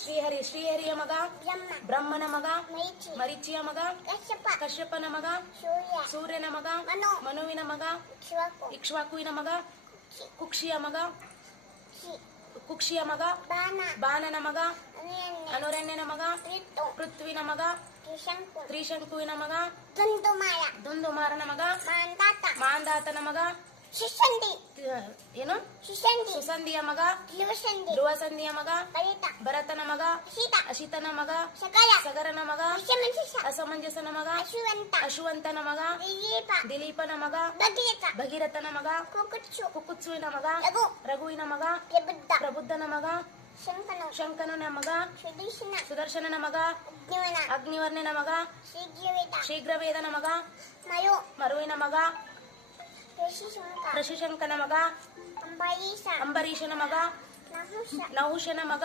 ಶ್ರೀಹರಿಯ ಮಗ ಬ್ರಹ್ಮನ ಮಗ ಮರೀಚಿಯ ಮಗ ಕಶ್ಯಪನ ಮಗ ಸೂರ್ಯನ ಮಗ ಮನುವಿನ ಮಗ ಇಕ್ಷ್ವಾಕುವಿನ ಮಗ ಕುಕ್ಷಿಯ ಮಗ ಬಾಣನ ಮಗ ಅನುರಣ್ಯನ ಮಗ ಪೃಥ್ವಿನ ಮಗ ತ್ರಿಶಂಕುವಿನ ಮಗ ದುಂದುಮಾರನ ಮಗ ಮಾಂದಾತನ ಮಗ ಏನು ಸುಸಂಧಿಯ ಮಗ ಧ್ರುವಸಂಧಿಯ ಮಗ ಭರತನ ಮಗ ಅಶಿತನ ಮಗ ಸಗರನ ಮಗ ಅಸಮಂಜಸನ ಮಗ ಅಶುವಂತನ ಮಗ ದಿಲೀಪನ ಮಗ ಭಗೀರಥನ ಮಗ ಕುಕುತ್ಸುವಿನ ಮಗ ರಘುವಿನ ಮಗ ಪ್ರಬುದ್ಧನ ಮಗ ಶಂಕನನ ಮಗ ಸುದರ್ಶನನ ಮಗ ಅಗ್ನಿವರ್ಣನ ಮಗ ಶೀಘ್ರವೇದನ ಮಗ ಮರುವಿನ ಮಗ ಋಷಿಶಂಕನ ಮಗ ಅಂಬರೀಷನ ಮಗ ನಹುಷನ ಮಗ